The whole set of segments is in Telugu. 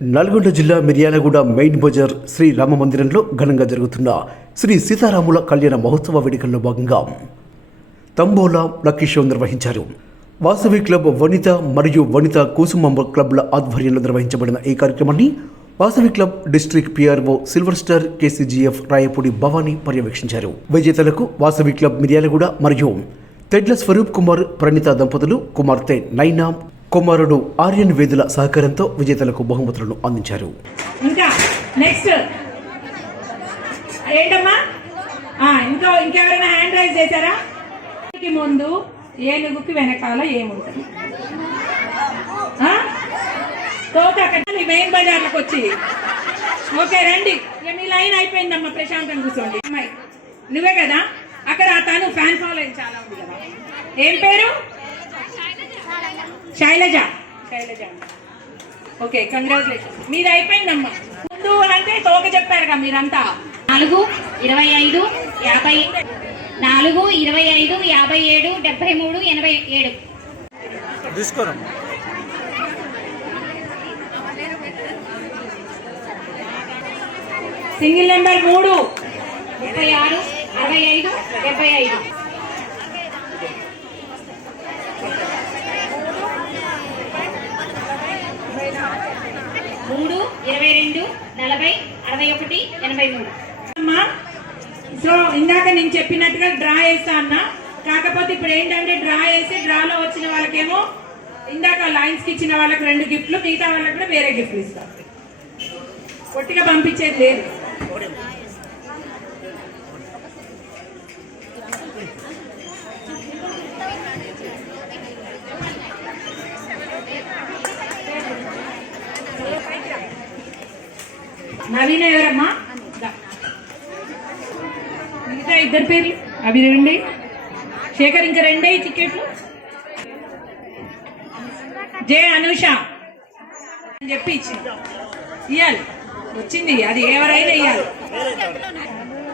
నల్గొండ జిల్లా మిర్యాలగూడ మెయిన్ బజార్ శ్రీ రామ మందిరంలో ఘనంగా జరుగుతున్న శ్రీ సీతారాముల కళ్యాణ మహోత్సవ వేడుకల్లో భాగంగా తంబోలా లక్కీషో నిర్వహించారు. వాసవి క్లబ్ వనిత మరియు వనిత కూసుమంబ క్లబ్ల ఆధ్వర్యంలో నిర్వహించబడిన ఈ కార్యక్రమాన్ని Vasavi club district PRO silver star KCGF Rayapudi Bhavani పర్యవేక్షించారు. విజేతలకు వాసవి క్లబ్ మిర్యాలగూడ మరియు తెడ్ల స్వరూప్ కుమార్ ప్రణీత దంపతులు కుమార్తె నైనా కుమారుడు ఆర్యన్ వేదుల సహకారంతో విజేతలకు బహుమతులను అందించారు. ఇంకా నెక్స్ట్ ఏంటమ్మా? ఇంకా ఇంకెవరైనా హ్యాండ్ రైజ్ చేశారా? ముందు ఏనుగుకి వెనకాల ఏముంటుంది? తోక కట్టాలి మెయిన్ బజార్లకు వచ్చి. ఓకే రండి. మీ లైన్ అయిపోయిందమ్మా ప్రశాంతం కూర్చోండి. అమ్మాయి నువ్వే కదా? అక్కడ తను ఫ్యాన్ ఫాలోయింగ్ చాలా ఉంది కదా. ఏం పేరు? శైలజ. శైలజ. ఓకే కంగ్రాచులేషన్ మీది అయిపోయిందమ్మా. ముందు అంటే తోక చెప్పారుగా మీరంతా. నాలుగు ఇరవై ఐదు యాభై నాలుగు ఇరవై ఐదు యాభై ఏడు డెబ్బై మూడు ఎనభై ఏడు. తీసుకోరమ్మా. సింగిల్ నెంబర్ మూడు. ముప్పై ఆరు అరవై ఐదు డెబ్బై ఐదు మూడు ఇరవై రెండు నలభై అరవై ఒకటి ఎనభై మూడు. అమ్మా సో ఇందాక నేను చెప్పినట్టుగా డ్రా వేస్తా అన్న. కాకపోతే ఇప్పుడు ఏంటంటే డ్రా వేసి డ్రాలో వచ్చిన వాళ్ళకేమో ఇందాక లైన్స్కి ఇచ్చిన వాళ్ళకి రెండు గిఫ్ట్లు మిగతా వాళ్ళకి కూడా వేరే గిఫ్ట్లు ఇస్తాం. కొట్టిగా పంపించేది లేదు. మిగతా ఇద్దరు పేర్లు? అవి రండి. శేఖర్ ఇంకా రెండే టికెట్లు జే అనుష. అని చెప్పి ఇచ్చింది. ఇవ్వాలి వచ్చింది. అది ఎవరైనా ఇవ్వాలి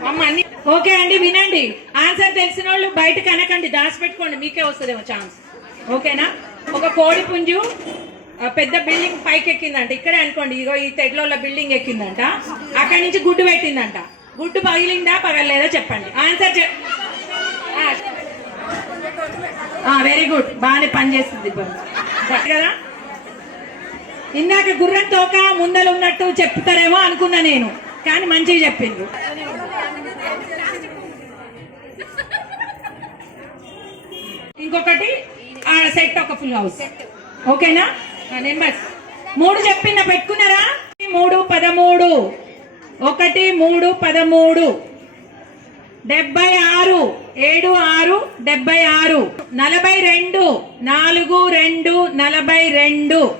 అమ్మ అన్ని ఓకే అండి వినండి. ఆన్సర్ తెలిసిన వాళ్ళు బయట కనకండి దాచిపెట్టుకోండి. మీకే వస్తుందేమో ఛాన్స్. ఓకేనా? ఒక కోడి పుంజు ఆ, పెద్ద బిల్డింగ్ పైకి ఎక్కిందంట ఇక్కడే అనుకోండి. ఇగో ఈ తెడ్లోళ్ళ బిల్డింగ్ ఎక్కిందంట. అక్కడి నుంచి గుడ్డు పెట్టిందంట. గుడ్డు పగిలిందా పగలలేదా చెప్పండి. ఆన్సర్ వెరీ గుడ్ బాగానే పనిచేస్తుంది కదా. ఇందాక గుర్రం తోక ముందలు ఉన్నట్టు చెప్తారేమో అనుకున్నా నేను. కానీ మంచిగా చెప్పింది ఇంకొకటి సెట్ ఒక ఫుల్ హౌస్ ఓకేనా నెంబర్స్ మూడు చెప్పిన పెట్టుకున్నారా? మూడు పదమూడు. ఒకటి మూడు పదమూడు. డెబ్బై ఆరు ఏడు ఆరు డెబ్బై ఆరు. నలభై రెండు నాలుగు రెండు నలభై రెండు.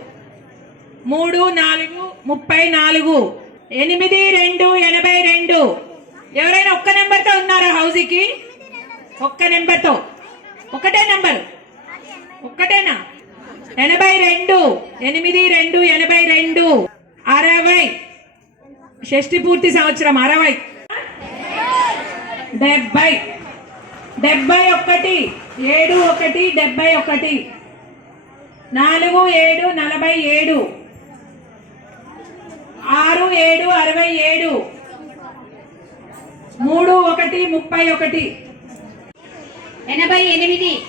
మూడు నాలుగు ముప్పై నాలుగు. ఎనిమిది రెండు ఎనభై రెండు. ఎవరైనా ఒక్క నెంబర్తో ఉన్నారా హౌజీకి? ఒక్క నెంబర్తో. ఒకటే నెంబర్. ఒక్కటేనా? ఎనభై రెండు ఎనిమిది రెండు ఎనభై రెండు. అరవై. షష్టి పూర్తి సంవత్సరం అరవై. డెబ్బై. డెబ్బై ఒకటి ఏడు ఒకటి డెబ్బై ఒకటి. నాలుగు ఏడు నలభై ఏడు. ఆరు ఏడు అరవై ఏడు. మూడు ఒకటి ముప్పై ఒకటి. ఎనభై ఎనిమిది.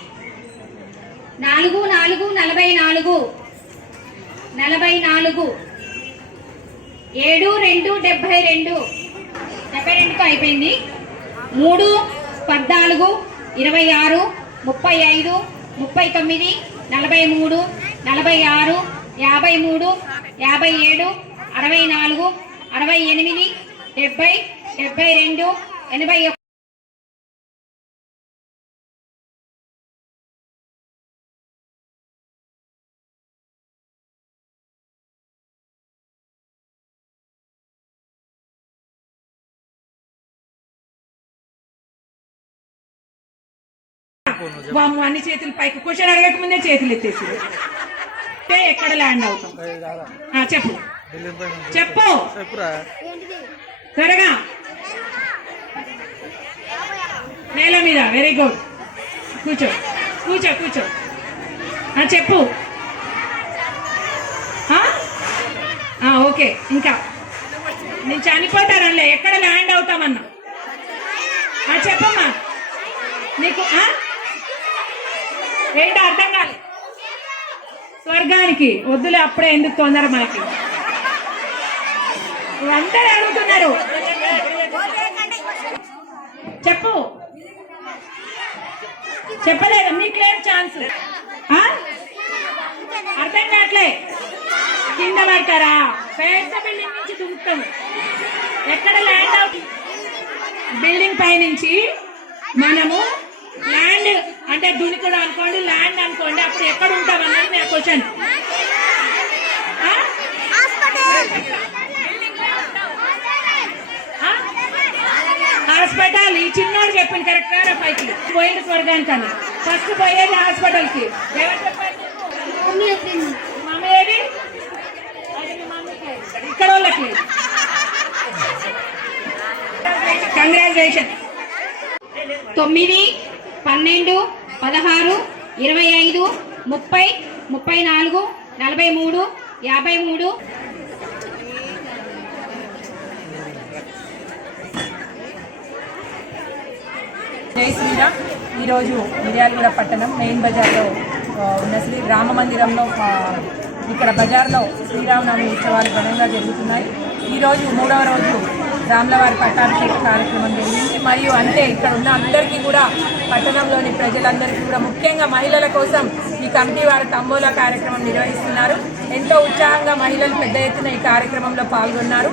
నాలుగు నాలుగు నలభై నాలుగు. నలభై నాలుగు. ఏడు రెండు డెబ్బై రెండు. డెబ్బై రెండుతో అయిపోయింది. మూడు పద్నాలుగు ఇరవై ఆరు ముప్పై ఐదు ముప్పై తొమ్మిది నలభై మూడు నలభై ఆరు యాభై మూడు యాభై ఏడు అరవై నాలుగు అరవై ఎనిమిది డెబ్బై డెబ్బై రెండు ఎనభై వామ్ము అన్ని చేతులు పైకి క్వశ్చన్ అడగక ముందే చేతులు ఎత్తేసి. ఎక్కడ ల్యాండ్ అవుతాం? ఆ, చెప్పు. చెప్పు. చెప్పురా. త్వరగా. నేల మీద వెరీ గుడ్ కూర్చో కూర్చో కూర్చో. ఆ, చెప్పు. ఓకే ఇంకా. నేను చనిపోతారనలే ఎక్కడ ల్యాండ్ అవుతామన్నా? చెప్పమ్మా. నీకు ఆ? ఏంటో అర్థం కాలే. స్వర్గానికి వద్దులే అప్పుడే ఎందుకు తొందర మనకి? అందరూ అడుగుతున్నారు. చెప్పు. చెప్పలేదు మీకు లేదు ఛాన్స్. అర్థం కావట్లే. కింద పడతారా? పెద్ద బిల్డింగ్ నుంచి దుంకుతాము ఎక్కడ ల్యాండ్ అవుతుంది బిల్డింగ్ పై నుంచి మనము అంటే దునికుడు అనుకోండి ల్యాండ్ అనుకోండి అప్పుడు ఎక్కడ ఉంటాం అన్నది నా క్వశ్చన్. హాస్పిటల్ ఈ చిన్నోడు చెప్పింది కరెక్ట్గా పైకి. పోయింది స్వర్గానికి అని ఫస్ట్ పోయేది హాస్పిటల్కి ఎవరు చెప్పారు? మమ్మీ ఏది. ఇక్కడ వాళ్ళకి. కంగ్రాచులేషన్ తొమ్మిది పన్నెండు పదహారు ఇరవై ఐదు ముప్పై ముప్పై నాలుగు నలభై మూడు యాభై మూడు. జై శ్రీరామ్. ఈరోజు మిర్యాలగూడ పట్టణం మెయిన్ బజార్లో ఉన్న శ్రీ రామ మందిరంలో ఇక్కడ బజార్లో శ్రీరామనవమి ఉత్సవాలు ఘనంగా జరుగుతున్నాయి. ఈరోజు మూడవ రోజు రాములవారి పట్టాభిషేక కార్యక్రమం జరిగింది. మరియు అంటే ఇక్కడ ఉన్న అందరికీ కూడా పట్టణంలోని ప్రజలందరికీ కూడా ముఖ్యంగా మహిళల కోసం ఈ కమిటీ వారు తంబోలా కార్యక్రమం నిర్వహిస్తున్నారు. ఎంతో ఉత్సాహంగా మహిళలు పెద్ద ఎత్తున ఈ కార్యక్రమంలో పాల్గొన్నారు.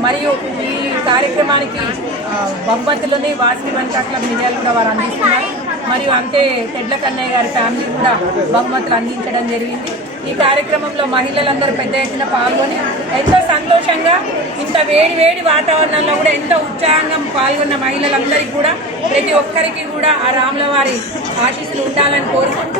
మరియు ఈ కార్యక్రమానికి ఆ, బహుమతులని వాసవి వనితా క్లబ్ కూడా వారు అందిస్తున్నారు. మరియు అంతే తెడ్ల కన్నయ్య గారి ఫ్యామిలీ కూడా బహుమతులు అందించడం జరిగింది. ఈ కార్యక్రమంలో మహిళలందరూ పెద్ద ఎత్తున పాల్గొని ఎంతో సంతోషంగా ఇంత వేడి వేడి వాతావరణంలో కూడా ఎంతో ఉత్సాహంగా పాల్గొన్న మహిళలందరికీ కూడా ప్రతి ఒక్కరికి కూడా ఆ రాముల వారి ఆశీస్సులు ఉండాలని కోరుకుంటూ